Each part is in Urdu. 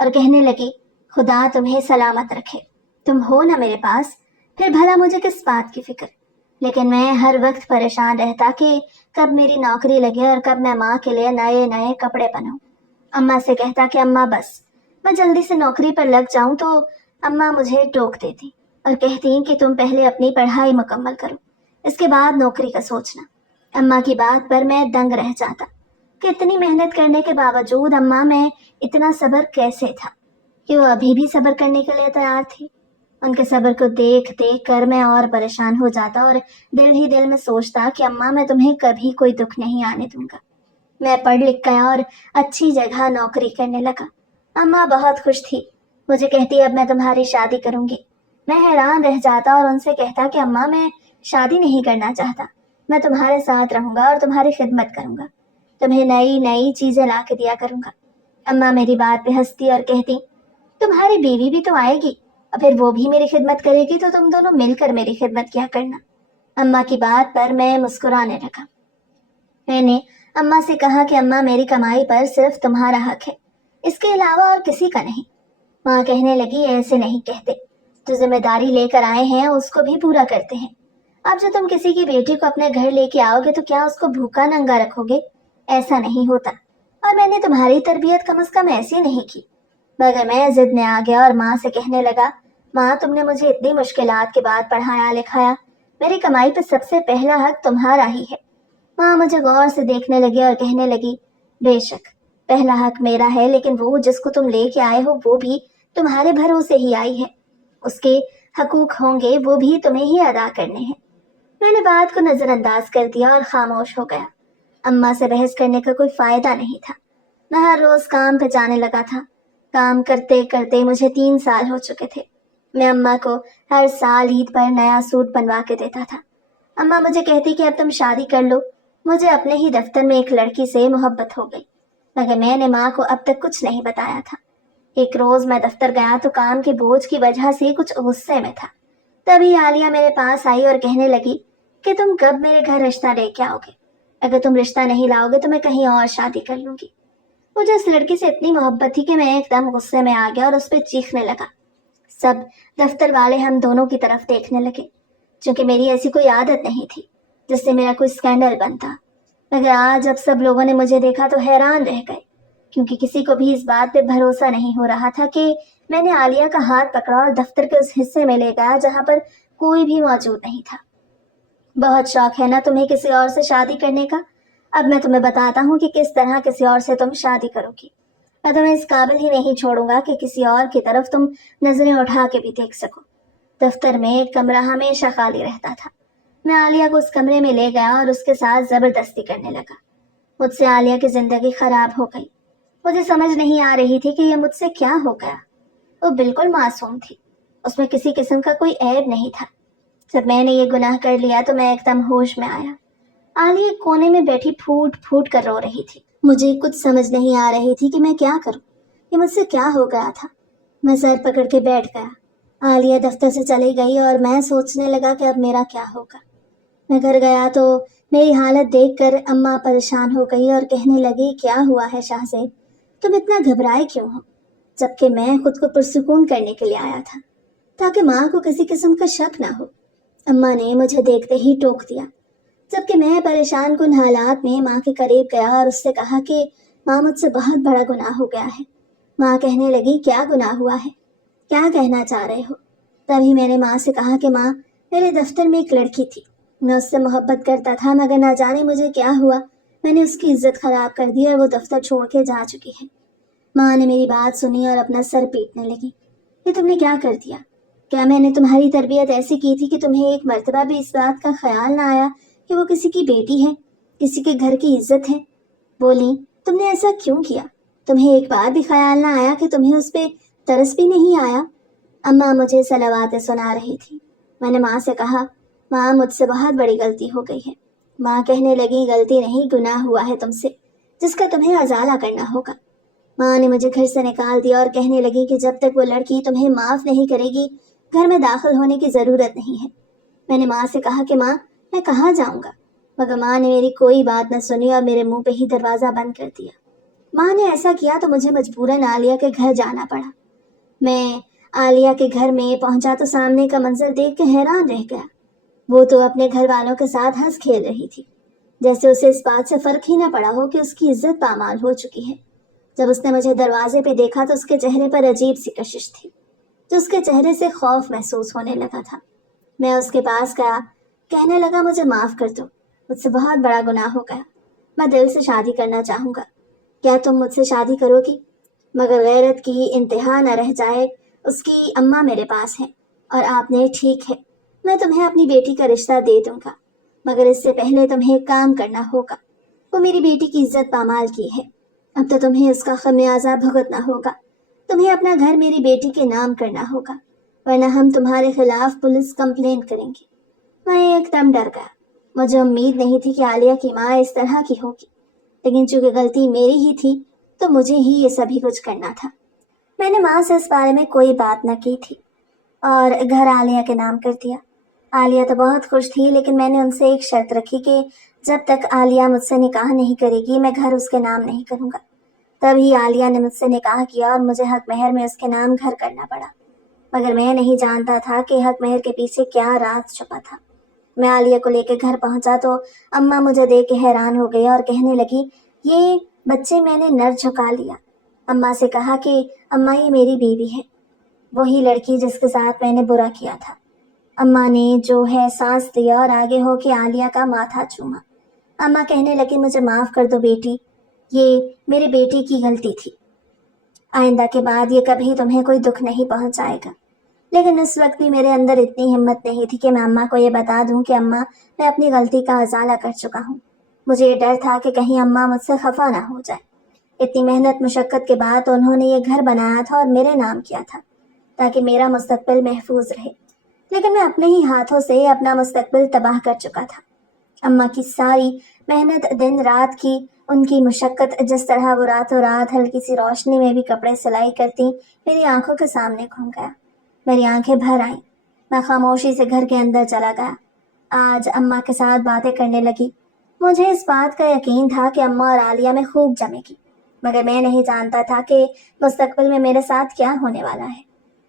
اور کہنے لگی خدا تمہیں سلامت رکھے، تم ہو نا میرے پاس، پھر بھلا مجھے کس بات کی فکر، لیکن میں ہر وقت پریشان رہتا کہ کب میری نوکری لگے اور کب میں ماں کے لیے نئے نئے کپڑے بناؤں۔ اماں سے کہتا کہ اماں بس میں جلدی سے نوکری پر لگ جاؤں، تو اماں مجھے ٹوک دیتی اور کہتی کہ تم پہلے اپنی پڑھائی مکمل کرو، اس کے بعد نوکری کا سوچنا۔ اماں کی بات پر میں دنگ رہ جاتا کہ اتنی محنت کرنے کے باوجود اماں میں اتنا صبر کیسے تھا کہ وہ ابھی بھی صبر کرنے کے لیے تیار تھی۔ ان کے صبر کو دیکھ دیکھ کر میں اور پریشان ہو جاتا اور دل ہی دل میں سوچتا کہ اماں میں تمہیں کبھی کوئی دکھ نہیں آنے دوں گا۔ میں پڑھ لکھ گیا اور اچھی جگہ نوکری کرنے لگا۔ اماں بہت خوش تھی، مجھے کہتی اب میں تمہاری شادی کروں گی۔ میں حیران رہ جاتا اور ان سے کہتا کہ اماں میں شادی نہیں کرنا چاہتا، میں تمہارے ساتھ رہوں گا اور تمہاری خدمت کروں گا، تمہیں نئی نئی چیزیں لا کے دیا کروں گا۔ اماں میری بات پہ ہنستی اور کہتی تمہاری بیوی بھی تو آئے گی اور پھر وہ بھی میری خدمت کرے گی، تو تم دونوں مل کر میری خدمت کیا کرنا۔ اماں کی بات پر میں مسکرانے لگا۔ میں نے اماں سے کہا کہ اماں میری کمائی پر صرف تمہارا حق ہے، اس کے علاوہ اور کسی کا نہیں۔ ماں کہنے لگی ایسے نہیں کہتے، جو ذمہ داری لے کر آئے ہیں اس کو بھی پورا کرتے ہیں۔ اب جو تم کسی کی بیٹی کو اپنے گھر لے کے آؤ گے تو کیا اس کو بھوکا ننگا رکھو گے؟ ایسا نہیں ہوتا، اور میں نے تمہاری تربیت کم از کم ایسی نہیں کی۔ مگر میں ضد میں آ گیا اور ماں سے کہنے لگا ماں تم نے مجھے اتنی مشکلات کے بعد پڑھایا لکھایا، میری کمائی پہ سب سے پہلا حق تمہارا ہی ہے۔ ماں مجھے غور سے دیکھنے لگی اور کہنے لگی بے شک پہلا حق میرا ہے، لیکن وہ جس کو تم لے کے آئے ہو وہ بھی تمہارے بھروسے ہی آئی ہے، اس کے حقوق ہوں گے وہ بھی تمہیں ہی ادا کرنے ہیں۔ میں نے بات کو نظر انداز کر دیا اور خاموش ہو گیا۔ اماں سے بحث کرنے کا کوئی فائدہ نہیں تھا۔ میں ہر روز کام پہ جانے لگا تھا۔ کام کرتے کرتے مجھے 3 سال ہو چکے تھے۔ میں اماں کو ہر سال عید پر نیا سوٹ بنوا کے دیتا تھا۔ اماں مجھے کہتی کہ اب تم شادی کر لو۔ مجھے اپنے ہی دفتر میں ایک لڑکی سے محبت ہو گئی، مگر میں نے ماں کو اب تک کچھ نہیں بتایا تھا۔ ایک روز میں دفتر گیا تو کام کے بوجھ کی وجہ سے کچھ غصے میں تھا۔ تبھی عالیہ میرے پاس آئی اور کہنے لگی کہ تم کب میرے گھر رشتہ لے کے آؤ گے؟ اگر تم رشتہ نہیں لاؤ گے تو میں کہیں اور شادی کر لوں گی۔ مجھے اس لڑکی سے اتنی محبت تھی کہ میں ایک دم غصے میں آ گیا اور اس پہ چیخنے لگا۔ سب دفتر والے ہم دونوں کی طرف دیکھنے لگے، چونکہ میری ایسی کوئی عادت نہیں تھی جس سے میرا کوئی اسکینڈل بنتا۔ مگر آج جب سب لوگوں نے مجھے دیکھا تو حیران رہ گئے، کیونکہ کسی کو بھی اس بات پہ بھروسہ نہیں ہو رہا تھا کہ میں نے عالیہ کا ہاتھ پکڑا اور دفتر کے اس حصے میں لے گیا جہاں پر کوئی بھی موجود نہیں تھا۔ بہت شوق ہے نا تمہیں کسی اور سے شادی کرنے کا؟ اب میں تمہیں بتاتا ہوں کہ کس طرح کسی اور سے تم شادی کرو گی۔ میں تمہیں اس قابل ہی نہیں چھوڑوں گا کہ کسی اور کی طرف تم نظریں اٹھا کے بھی دیکھ سکو۔ دفتر میں ایک کمرہ ہمیشہ خالی رہتا تھا۔ میں عالیہ کو اس کمرے میں لے گیا اور اس کے ساتھ زبردستی کرنے لگا۔ مجھ سے عالیہ کی زندگی خراب ہو گئی۔ مجھے سمجھ نہیں آ رہی تھی کہ یہ مجھ سے کیا ہو گیا۔ وہ بالکل معصوم تھی، اس میں کسی قسم کا کوئی عیب نہیں تھا۔ جب میں نے یہ گناہ کر لیا تو میں ایک دم ہوش میں آیا۔ عالیہ ایک کونے میں بیٹھی پھوٹ پھوٹ کر رو رہی تھی۔ مجھے کچھ سمجھ نہیں آ رہی تھی کہ میں کیا کروں، کہ مجھ سے کیا ہو گیا تھا۔ میں سر پکڑ کے بیٹھ گیا۔ عالیہ دفتر سے چلی گئی اور میں سوچنے لگا کہ اب میرا کیا ہوگا۔ میں گھر گیا تو میری حالت دیکھ کر اماں پریشان ہو گئی اور کہنے لگی کیا ہوا ہے شاہزیب، تم اتنا گھبرائے کیوں ہو؟ جبکہ میں خود کو پرسکون کرنے کے لیے آیا تھا تاکہ ماں کو کسی قسم کا شک نہ ہو۔ اماں نے مجھے دیکھتے ہی ٹوک دیا، جبکہ میں پریشان کن حالات میں ماں کے قریب گیا اور اس سے کہا کہ ماں مجھ سے بہت بڑا گناہ ہو گیا ہے۔ ماں کہنے لگی کیا گناہ ہوا ہے، کیا کہنا چاہ رہے ہو؟ تبھی میں نے ماں سے کہا کہ ماں میرے دفتر میں ایک لڑکی تھی، میں اس سے محبت کرتا تھا، مگر نہ جانے مجھے کیا ہوا، میں نے اس کی عزت خراب کر دی اور وہ دفتر چھوڑ کے جا چکی ہے۔ ماں نے میری بات سنی اور اپنا سر پیٹنے لگی۔ یہ تم نے کیا کر دیا؟ کیا میں نے تمہاری تربیت ایسی کی تھی کہ تمہیں ایک مرتبہ بھی اس بات کا خیال نہ آیا کہ وہ کسی کی بیٹی ہے، کسی کے گھر کی عزت ہے؟ بولی تم نے ایسا کیوں کیا؟ تمہیں ایک بار بھی خیال نہ آیا کہ تمہیں اس پہ ترس بھی نہیں آیا؟ اماں مجھے صلواتیں سنا رہی تھی۔ میں نے ماں سے کہا ماں مجھ سے بہت بڑی غلطی ہو گئی ہے۔ ماں کہنے لگی غلطی نہیں، گناہ ہوا ہے تم سے جس کا تمہیں ازالہ کرنا ہوگا۔ ماں نے مجھے گھر سے نکال دیا اور کہنے لگی کہ جب تک وہ لڑکی تمہیں معاف نہیں کرے گی گھر میں داخل ہونے کی ضرورت نہیں ہے۔ میں نے ماں سے کہا کہ ماں میں کہاں جاؤں گا، مگر ماں نے میری کوئی بات نہ سنی اور میرے منہ پہ ہی دروازہ بند کر دیا۔ ماں نے ایسا کیا تو مجھے مجبوراً عالیہ کے گھر جانا پڑا۔ میں عالیہ کے گھر میں پہنچا تو سامنے کا منظر دیکھ کے حیران رہ گیا۔ وہ تو اپنے گھر والوں کے ساتھ ہنس کھیل رہی تھی، جیسے اسے اس بات سے فرق ہی نہ پڑا ہو کہ اس کی عزت پامال ہو چکی ہے۔ جب اس نے مجھے دروازے پہ دیکھا تو اس کے چہرے پر عجیب سی کشش تھی، جو اس کے چہرے سے خوف محسوس ہونے لگا تھا۔ میں اس کے پاس گیا، کہنے لگا مجھے معاف کر دو، مجھ سے بہت بڑا گناہ ہو گیا، میں دل سے شادی کرنا چاہوں گا، کیا تم مجھ سے شادی کرو گی؟ مگر غیرت کی انتہا نہ رہ جائے، اس کی اماں میرے پاس ہیں اور آپ نے ٹھیک ہے، میں تمہیں اپنی بیٹی کا رشتہ دے دوں گا، مگر اس سے پہلے تمہیں ایک کام کرنا ہوگا۔ وہ میری بیٹی کی عزت پامال کی ہے، اب تو تمہیں اس کا خمیازہ بھگتنا ہوگا۔ تمہیں اپنا گھر میری بیٹی کے نام کرنا ہوگا، ورنہ ہم تمہارے خلاف پولیس کمپلین کریں گے۔ میں ایک دم ڈر گیا۔ مجھے امید نہیں تھی کہ عالیہ کی ماں اس طرح کی ہوگی، لیکن چونکہ غلطی میری ہی تھی تو مجھے ہی یہ سبھی کچھ کرنا تھا۔ میں نے ماں سے اس بارے میں کوئی بات نہ کی تھی اور گھر عالیہ کے نام کر دیا۔ عالیہ تو بہت خوش تھی، لیکن میں نے ان سے ایک شرط رکھی کہ جب تک عالیہ مجھ سے نکاح نہیں کرے گی میں گھر اس کے نام نہیں کروں گا۔ تبھی عالیہ نے مجھ سے نکاح کیا اور مجھے حق مہر میں اس کے نام گھر کرنا پڑا، مگر میں نہیں جانتا تھا کہ حق مہر کے پیچھے کیا راز چھپا تھا۔ میں عالیہ کو لے کے گھر پہنچا تو اماں مجھے دیکھ کے حیران ہو گئی اور کہنے لگی، یہ بچے میں نے نر جھکا لیا۔ اماں سے کہا کہ اماں یہ میری بیوی ہے، وہی لڑکی جس کے ساتھ میں نے برا کیا تھا۔ اماں نے جو ہے سانس دیا اور آگے ہو کے عالیہ کا ماتھا چوما۔ اماں کہنے لگی، مجھے معاف کر دو بیٹی، یہ میری بیٹی کی غلطی تھی، آئندہ کے بعد یہ کبھی تمہیں کوئی دکھ نہیں پہنچائے گا۔ لیکن اس وقت بھی میرے اندر اتنی ہمت نہیں تھی کہ میں اماں کو یہ بتا دوں کہ اماں میں اپنی غلطی کا ازالہ کر چکا ہوں۔ مجھے یہ ڈر تھا کہ کہیں اماں مجھ سے خفا نہ ہو جائے۔ اتنی محنت مشقت کے بعد انہوں نے یہ گھر بنایا تھا اور میرے نام کیا تھا تاکہ میرا مستقبل محفوظ رہے، لیکن میں اپنے ہی ہاتھوں سے اپنا مستقبل تباہ کر چکا تھا۔ اماں کی ساری محنت دن رات کی، ان کی مشقت، جس طرح وہ راتوں رات ہلکی سی روشنی میں بھی کپڑے سلائی کرتی، میری آنکھوں کے سامنے گھوم گیا۔ میری آنکھیں بھر آئیں، میں خاموشی سے گھر کے اندر چلا گیا۔ آج اماں کے ساتھ باتیں کرنے لگی۔ مجھے اس بات کا یقین تھا کہ اماں اور عالیہ میں خوب جمے گی، مگر میں نہیں جانتا تھا کہ مستقبل میں میرے ساتھ کیا ہونے والا ہے۔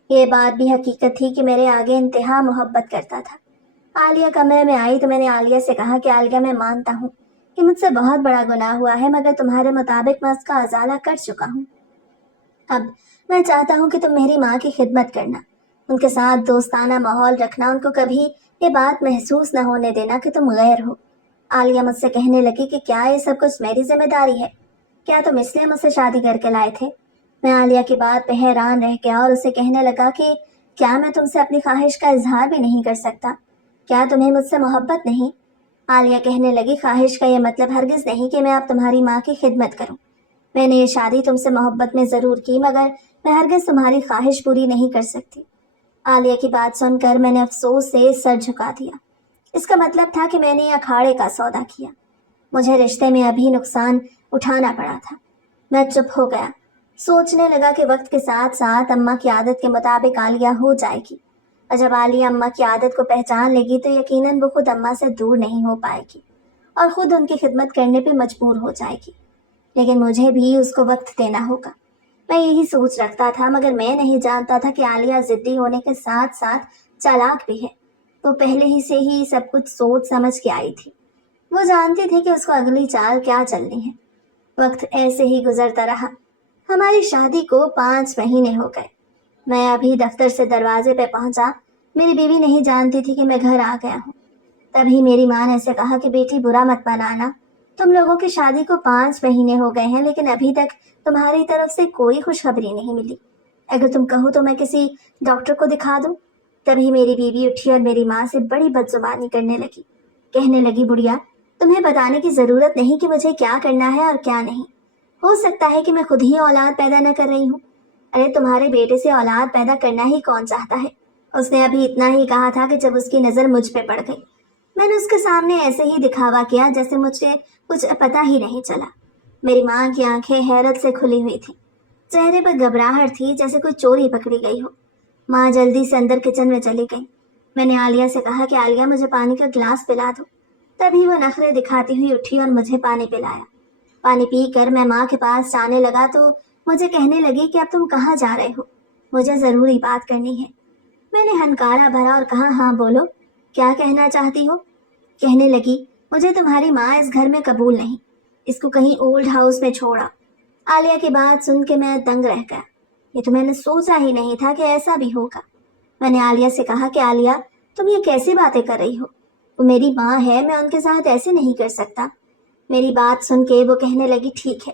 یہ بات بھی حقیقت تھی کہ میرے آگے انتہا محبت کرتا تھا۔ عالیہ کمرے میں آئی تو میں نے عالیہ سے کہا کہ عالیہ میں مانتا ہوں کہ مجھ سے بہت بڑا گناہ ہوا ہے، مگر تمہارے مطابق میں اس کا ازالہ کر چکا ہوں۔ اب میں چاہتا ہوں کہ تم میری ماں کی خدمت کرنا، ان کے ساتھ دوستانہ ماحول رکھنا، ان کو کبھی یہ بات محسوس نہ ہونے دینا کہ تم غیر ہو۔ عالیہ مجھ سے کہنے لگی کہ کیا یہ سب کچھ میری ذمہ داری ہے؟ کیا تم اس لیے مجھ سے شادی کر کے لائے تھے؟ میں عالیہ کی بات پہ حیران رہ گیا اور اسے کہنے لگا کہ کیا میں تم سے اپنی خواہش کا اظہار بھی نہیں کر سکتا؟ کیا تمہیں مجھ سے محبت نہیں؟ عالیہ کہنے لگی، خواہش کا یہ مطلب ہرگز نہیں کہ میں اب تمہاری ماں کی خدمت کروں۔ میں نے یہ شادی تم سے محبت میں ضرور کی، مگر میں ہرگز تمہاری خواہش پوری نہیں کر سکتی۔ عالیہ کی بات سن کر میں نے افسوس سے سر جھکا دیا۔ اس کا مطلب تھا کہ میں نے اکھاڑے کا سودا کیا، مجھے رشتے میں ابھی نقصان اٹھانا پڑا تھا۔ میں چپ ہو گیا، سوچنے لگا کہ وقت کے ساتھ ساتھ اماں کی عادت کے مطابق عالیہ ہو جائے گی، اور جب عالیہ اماں کی عادت کو پہچان لے گی تو یقیناً وہ خود اماں سے دور نہیں ہو پائے گی اور خود ان کی خدمت کرنے پہ مجبور ہو جائے گی، لیکن مجھے بھی اس کو وقت دینا ہوگا۔ میں یہی سوچ رکھتا تھا، مگر میں نہیں جانتا تھا کہ عالیہ ضدی ہونے کے ساتھ ساتھ چالاک بھی ہے۔ وہ پہلے ہی سے ہی سب کچھ سوچ سمجھ کے آئی تھی، وہ جانتی تھی کہ اس کو اگلی چال کیا چلنی ہے۔ وقت ایسے ہی گزرتا رہا، ہماری شادی کو 5 مہینے ہو گئے۔ میں ابھی دفتر سے دروازے پہ پہنچا، میری بیوی نہیں جانتی تھی کہ میں گھر آ گیا ہوں۔ تبھی میری ماں نے ایسے کہا کہ بیٹی برا مت منانا، تم لوگوں کی شادی کو 5 مہینے ہو گئے ہیں، لیکن ابھی تک تمہاری طرف سے کوئی خوشخبری نہیں ملی۔ اگر تم کہو تو میں کسی ڈاکٹر کو دکھا دوں۔ تبھی میری بیوی اٹھی اور میری ماں سے بڑی بدزبانی کرنے لگی، کہنے لگی، بڑھیا تمہیں بتانے کی ضرورت نہیں کہ مجھے کیا کرنا ہے اور کیا نہیں، ہو سکتا ہے کہ میں خود ہی اولاد پیدا نہ کر رہی ہوں۔ ارے تمہارے بیٹے سے اولاد پیدا کرنا ہی کون چاہتا ہے؟ اس نے ابھی اتنا ہی کہا تھا کہ جب اس کی نظر مجھ پہ پڑ گئی، میں نے اس کے سامنے ایسے ہی دکھاوا کیا جیسے مجھے کچھ پتہ ہی نہیں چلا۔ میری ماں کی آنکھیں حیرت سے کھلی ہوئی تھیں، چہرے پر گھبراہٹ تھی جیسے کوئی چوری پکڑی گئی ہو۔ ماں جلدی سے اندر کچن میں چلی گئی۔ میں نے عالیہ سے کہا کہ عالیہ مجھے پانی کا گلاس پلا دو۔ تبھی وہ نخرے دکھاتی ہوئی اٹھی اور مجھے پانی پلایا۔ پانی پی کر میں ماں کے پاس جانے لگا تو مجھے کہنے لگی کہ اب تم کہاں جا رہے ہو، مجھے ضروری بات کرنی ہے۔ میں نے ہنکارا بھرا اور کہا ہاں بولو، کیا کہنا چاہتی ہو؟ کہنے لگی مجھے تمہاری ماں اس گھر میں قبول نہیں، اس کو کہیں اولڈ ہاؤس میں چھوڑا۔ عالیہ کی بات سن کے میں دنگ رہ گیا، یہ تو میں نے سوچا ہی نہیں تھا کہ ایسا بھی ہوگا۔ میں نے عالیہ سے کہا کہ عالیہ تم یہ کیسی باتیں کر رہی ہو، وہ میری ماں ہے، میں ان کے ساتھ ایسے نہیں کر سکتا۔ میری بات سن کے وہ کہنے لگی ٹھیک ہے،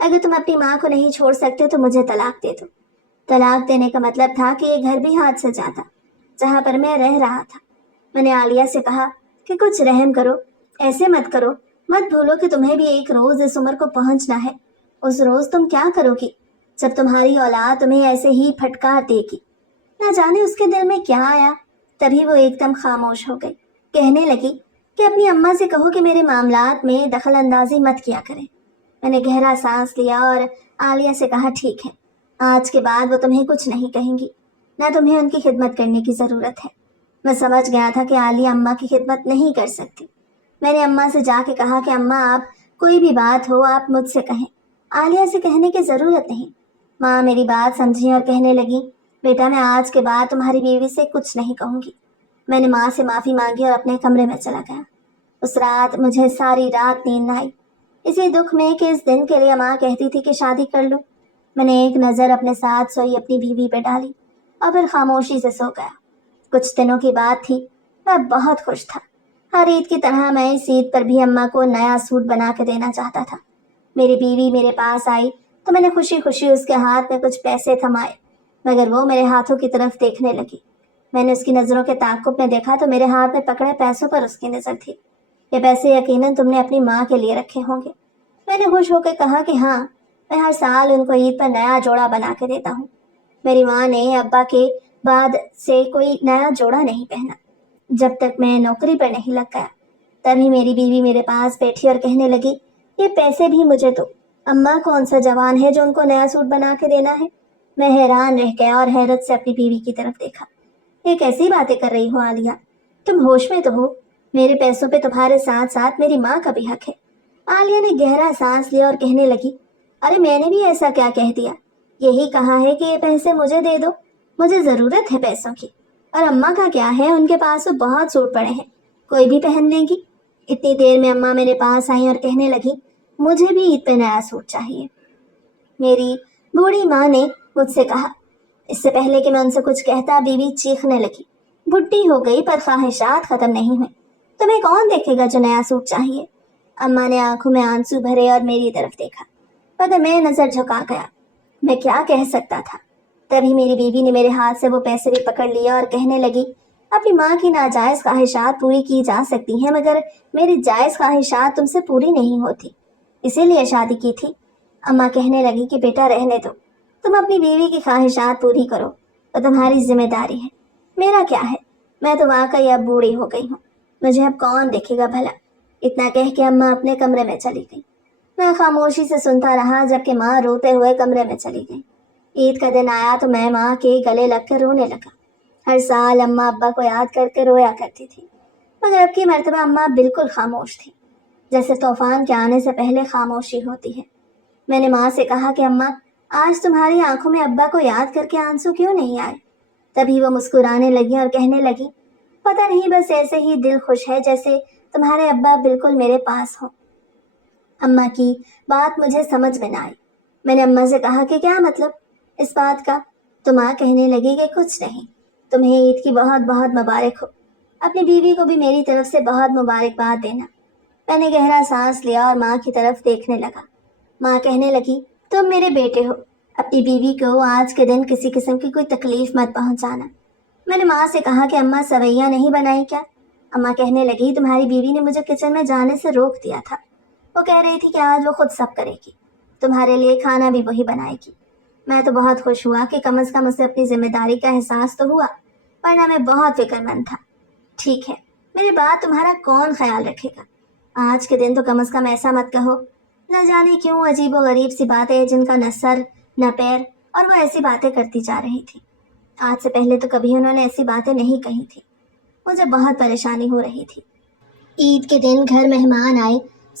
اگر تم اپنی ماں کو نہیں چھوڑ سکتے تو مجھے طلاق دے دو۔ طلاق دینے کا مطلب تھا کہ یہ گھر بھی ہاتھ سے جاتا جہاں پر میں رہ رہا تھا۔ میں نے عالیہ سے کہا کہ کچھ رحم کرو، ایسے مت کرو، مت بھولو کہ تمہیں بھی ایک روز اس عمر کو پہنچنا ہے۔ اس روز تم کیا کرو گی جب تمہاری اولاد تمہیں ایسے ہی پھٹکار دے گی؟ نہ جانے اس کے دل میں کیا آیا، تبھی وہ ایک دم خاموش ہو گئی۔ کہنے لگی کہ اپنی اماں سے کہو کہ میرے معاملات میں دخل اندازی مت کیا کریں۔ میں نے گہرا سانس لیا اور عالیہ سے کہا ٹھیک ہے، آج کے بعد وہ تمہیں کچھ نہیں کہیں گی، نہ تمہیں ان کی خدمت کرنے کی ضرورت ہے۔ میں سمجھ گیا تھا کہ عالیہ اماں کی خدمت نہیں کر سکتی۔ میں نے اماں سے جا کے کہا کہ اماں آپ کوئی بھی بات ہو آپ مجھ سے کہیں، عالیہ سے کہنے کی ضرورت نہیں۔ ماں میری بات سمجھی اور کہنے لگی بیٹا میں آج کے بعد تمہاری بیوی سے کچھ نہیں کہوں گی۔ میں نے ماں سے معافی مانگی اور اپنے کمرے میں چلا گیا۔ اس رات مجھے ساری رات نیند نہ آئی، اسی دکھ میں کہ اس دن کے لیے ماں کہتی تھی کہ شادی کر لو۔ میں نے ایک نظر اپنے ساتھ سوئی اپنی بیوی پہ ڈالی اور پھر خاموشی سے سو گیا۔ کچھ دنوں کی بات تھی، میں بہت خوش تھا۔ ہر عید کی طرح میں اس عید پر بھی اماں کو نیا سوٹ بنا کے دینا چاہتا تھا۔ میری بیوی میرے پاس آئی تو میں نے خوشی خوشی اس کے ہاتھ میں کچھ پیسے تھمائے، مگر وہ میرے ہاتھوں کی طرف دیکھنے لگی۔ میں نے اس کی نظروں کے تعاقب میں دیکھا تو میرے ہاتھ میں پکڑے پیسوں پر اس کی نظر تھی۔ یہ پیسے یقیناً تم نے اپنی ماں کے لیے رکھے ہوں گے۔ میں نے خوش ہو کے کہا کہ ہاں، میں ہر سال ان کو عید پر نیا جوڑا بنا کے دیتا ہوں۔ میری ماں نے ابا کے بعد سے کوئی نیا جوڑا نہیں پہنا جب تک میں نوکری پر نہیں لگ گیا۔ تبھی میری بیوی میرے پاس بیٹھی اور کہنے لگی یہ پیسے بھی مجھے دو، اماں کون سا جوان ہے جو ان کو نیا سوٹ بنا کے دینا ہے؟ میں حیران رہ گیا اور حیرت سے اپنی بیوی کی طرف دیکھا۔ یہ کیسی باتیں کر رہی ہو عالیہ، تم ہوش میں تو ہو؟ میرے پیسوں پہ تمہارے ساتھ ساتھ میری ماں کا بھی حق ہے۔ عالیہ نے گہرا سانس لیا اور کہنے لگی ارے میں نے بھی ایسا کیا کہہ دیا، یہی کہا ہے کہ یہ پیسے مجھے دے دو، مجھے ضرورت ہے پیسوں کی۔ اور اماں کا کیا ہے، ان کے پاس تو بہت سوٹ پڑے ہیں، کوئی بھی پہن لیں گی۔ اتنی دیر میں اماں میرے پاس آئیں اور کہنے لگی مجھے بھی عید پہ نیا سوٹ چاہیے۔ میری بوڑھی ماں نے مجھ سے کہا۔ اس سے پہلے کہ میں ان سے کچھ کہتا بیوی چیخنے لگی بڈھی ہو گئی پر خواہشات ختم نہیں ہوئی، تمہیں کون دیکھے گا جو نیا سوٹ چاہیے؟ اماں نے آنکھوں میں آنسو بھرے اور میری طرف دیکھا، مگر میں نظر جھکا گیا، میں کیا کہہ سکتا تھا۔ تبھی میری بیوی نے میرے ہاتھ سے وہ پیسے بھی پکڑ لیا اور کہنے لگی اپنی ماں کی ناجائز خواہشات پوری کی جا سکتی ہیں، مگر میری جائز خواہشات تم سے پوری نہیں ہوتی، اسی لیے شادی کی تھی۔ اماں کہنے لگی کہ بیٹا رہنے دو، تم اپنی بیوی کی خواہشات پوری کرو، وہ تمہاری ذمہ داری ہے، میرا کیا ہے، میں تو واقعی اب بوڑھی ہو گئی ہوں، مجھے اب کون دیکھے گا بھلا۔ اتنا کہہ کے اماں اپنے کمرے میں چلی گئی۔ میں خاموشی سے سنتا رہا جبکہ ماں روتے ہوئے کمرے میں چلی گئی۔ عید کا دن آیا تو میں ماں کے گلے لگ کر رونے لگا۔ ہر سال اماں ابا کو یاد کر کے رویا کرتی تھی، مگر اب کی مرتبہ اماں بالکل خاموش تھی، جیسے طوفان کے آنے سے پہلے خاموشی ہوتی ہے۔ میں نے ماں سے کہا کہ اماں آج تمہاری آنکھوں میں ابا کو یاد کر کے آنسو کیوں نہیں آئے؟ تبھی وہ مسکرانے لگی اور کہنے لگی پتہ نہیں، بس ایسے ہی دل خوش ہے جیسے تمہارے ابا بالکل میرے پاس ہوں۔ اماں کی بات مجھے سمجھ میں نہ آئی۔ میں نے اماں سے کہا کہ کیا مطلب اس بات کا؟ تو ماں کہنے لگی کہ کچھ نہیں، تمہیں عید کی بہت بہت مبارک ہو، اپنی بیوی کو بھی میری طرف سے بہت مبارکباد دینا۔ میں نے گہرا سانس لیا اور ماں کی طرف دیکھنے لگا۔ ماں کہنے لگی تم میرے بیٹے ہو، اپنی بیوی کو آج کے دن کسی قسم کی کوئی تکلیف مت پہنچانا۔ میں نے ماں سے کہا کہ اماں سویاں نہیں بنائی کیا؟ اماں کہنے لگی تمہاری بیوی نے مجھے کچن میں جانے سے روک دیا تھا، وہ کہہ رہی تھی کہ آج وہ خود سب کرے گی، تمہارے لیے کھانا بھی وہی بنائے گی۔ میں تو بہت خوش ہوا کہ کم از کم اسے اپنی ذمہ داری کا احساس تو ہوا، ورنہ میں بہت فکر مند تھا۔ ٹھیک ہے، میری بات تمہارا کون خیال رکھے گا؟ آج کے دن تو کم از کم ایسا مت کہو، نہ جانے کیوں عجیب و غریب سی باتیں جن کا نہ سر نہ پیر، اور وہ ایسی باتیں کرتی جا رہی تھی۔ آج سے پہلے تو کبھی انہوں نے ایسی باتیں نہیں کہی تھی۔ مجھے بہت پریشانی ہو رہی تھی۔ عید کے دن گھر مہمان آئے،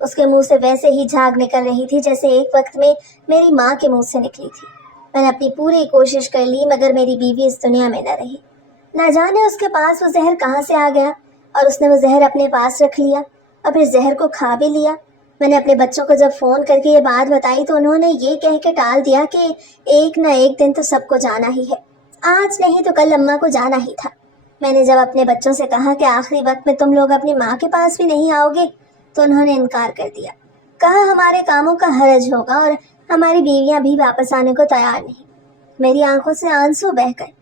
اس کے منہ سے ویسے ہی جھاگ نکل رہی تھی جیسے ایک وقت میں میری ماں کے منہ سے نکلی تھی۔ میں نے اپنی پوری کوشش کر لی مگر میری بیوی اس دنیا میں نہ رہی۔ نہ جانے اس کے پاس وہ زہر کہاں سے آ گیا اور اس نے وہ زہر اپنے پاس رکھ لیا اور پھر زہر کو کھا بھی لیا۔ میں نے اپنے بچوں کو جب فون کر کے یہ بات بتائی تو انہوں نے یہ کہہ کے ٹال دیا کہ ایک نہ ایک دن تو سب کو جانا ہی ہے، آج نہیں تو کل اماں کو جانا ہی تھا۔ میں نے جب اپنے بچوں سے کہا کہ آخری وقت میں تم لوگ اپنی ماں کے پاس بھی نہیں آؤ گے تو انہوں نے انکار کر دیا، کہا ہمارے کاموں کا حرج ہوگا اور ہماری بیویاں بھی واپس آنے کو تیار نہیں۔ میری آنکھوں سے آنسو بہہ گئے۔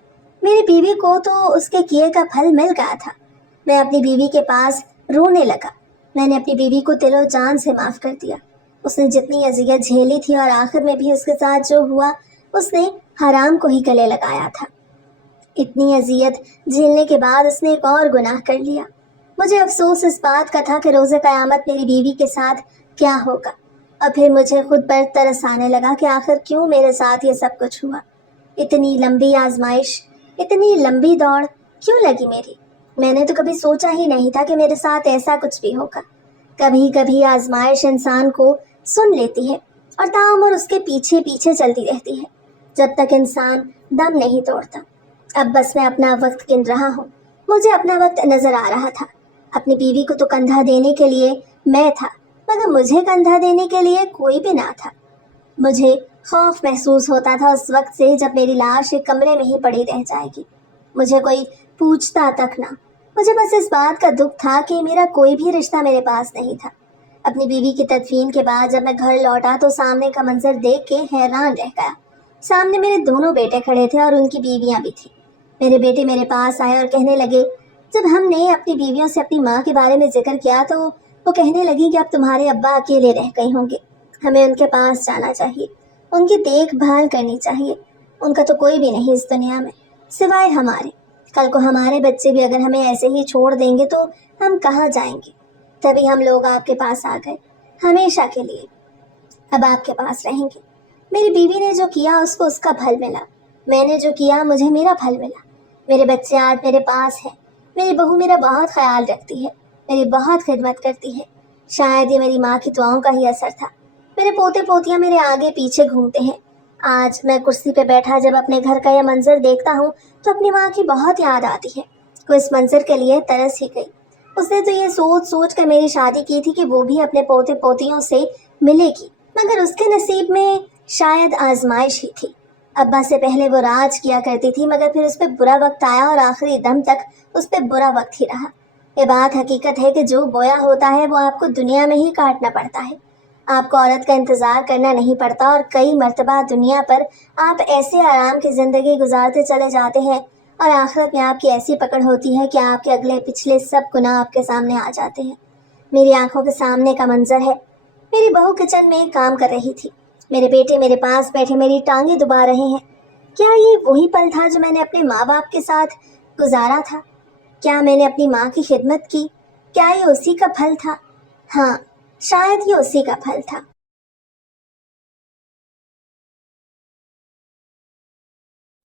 میری بیوی کو تو اس کے کیے کا پھل مل گیا تھا۔ میں اپنی بیوی کے پاس رونے لگا۔ میں نے اپنی بیوی کو دل و جان سے معاف کر دیا۔ اس نے جتنی اذیت جھیلی تھی اور آخر میں بھی اس کے ساتھ جو ہوا اس نے حرام کو ہی گلے لگایا تھا۔ اتنی اذیت جھیلنے کے بعد اس نے ایک اور گناہ کر لیا۔ مجھے افسوس اس بات کا تھا کہ روز قیامت میری بیوی کے ساتھ کیا ہوگا، اور پھر مجھے خود پر ترس آنے لگا کہ آخر کیوں میرے ساتھ یہ سب کچھ ہوا۔ اتنی لمبی آزمائش، اتنی لمبی دوڑ کیوں لگی میری؟ میں نے تو کبھی سوچا ہی نہیں تھا کہ میرے ساتھ ایسا کچھ بھی ہوگا۔ کبھی کبھی آزمائش انسان کو سن لیتی ہے اور تعمر اس کے پیچھے پیچھے چلتی رہتی ہے جب تک انسان دم نہیں توڑتا۔ اب بس میں اپنا وقت گن رہا ہوں۔ مجھے اپنا وقت نظر آ رہا تھا۔ اپنی بیوی کو تو کندھا دینے کے لیے میں تھا مگر مجھے کندھا دینے کے لیے کوئی بھی نہ تھا۔ مجھے خوف محسوس ہوتا تھا اس وقت سے جب میری لاش ایک کمرے میں ہی پڑی رہ جائے گی، مجھے کوئی پوچھتا تک نہ۔ مجھے بس اس بات کا دکھ تھا کہ میرا کوئی بھی رشتہ میرے پاس نہیں تھا۔ اپنی بیوی کی تدفین کے بعد جب میں گھر لوٹا تو سامنے کا منظر دیکھ کے حیران رہ گیا۔ سامنے میرے دونوں بیٹے کھڑے تھے اور ان کی بیویاں بھی تھیں۔ میرے بیٹے میرے پاس آئے اور کہنے لگے، جب ہم نے اپنی بیویوں سے اپنی ماں کے بارے میں ذکر کیا تو وہ کہنے لگی کہ اب تمہارے ابا اکیلے رہ گئے ہوں گے، ہمیں ان کے پاس جانا چاہیے، ان کی دیکھ بھال کرنی چاہیے، ان کا تو کوئی بھی نہیں اس دنیا میں سوائے ہمارے۔ کل کو ہمارے بچے بھی اگر ہمیں ایسے ہی چھوڑ دیں گے تو ہم کہاں جائیں گے؟ تبھی ہم لوگ آپ کے پاس آ گئے، ہمیشہ کے لیے اب آپ کے پاس رہیں گے۔ میری بیوی نے جو کیا اس کو اس کا پھل ملا، میں نے جو کیا مجھے میرا پھل ملا۔ میرے بچے آج میرے پاس ہیں، میری بہو میرا بہت خیال رکھتی ہے، میری بہت خدمت کرتی ہے۔ شاید یہ میری ماں کی دعاؤں کا ہی اثر تھا۔ میرے پوتے پوتیاں میرے آگے پیچھے گھومتے ہیں۔ آج میں کرسی پہ بیٹھا جب اپنے گھر کا یہ منظر دیکھتا ہوں تو اپنی ماں کی بہت یاد آتی ہے۔ وہ اس منظر کے لیے ترس ہی گئی۔ اس نے تو یہ سوچ سوچ کر میری شادی کی تھی کہ وہ بھی اپنے پوتے پوتیوں سے ملے گی، مگر اس کے نصیب میں شاید آزمائش ہی تھی۔ ابا سے پہلے وہ راج کیا کرتی تھی مگر پھر اس پہ برا وقت آیا اور آخری دم تک اس پہ برا وقت ہی رہا۔ یہ بات حقیقت ہے کہ جو بویا ہوتا ہے وہ آپ کو دنیا میں ہی کاٹنا پڑتا ہے۔ آپ کو عورت کا انتظار کرنا نہیں پڑتا اور کئی مرتبہ دنیا پر آپ ایسے آرام کی زندگی گزارتے چلے جاتے ہیں اور آخرت میں آپ کی ایسی پکڑ ہوتی ہے کہ آپ کے اگلے پچھلے سب گناہ آپ کے سامنے آ جاتے ہیں۔ میری آنکھوں کے سامنے کا منظر ہے، میری بہو کچن میں کام کر رہی تھی، میرے بیٹے میرے پاس بیٹھے میری ٹانگیں دبا رہے ہیں۔ کیا یہ وہی پل تھا جو میں نے اپنے ماں باپ کے ساتھ گزارا تھا؟ کیا میں نے اپنی ماں کی خدمت کی؟ کیا یہ اسی کا پھل تھا؟ ہاں، شاید یہ اسی کا پھل تھا۔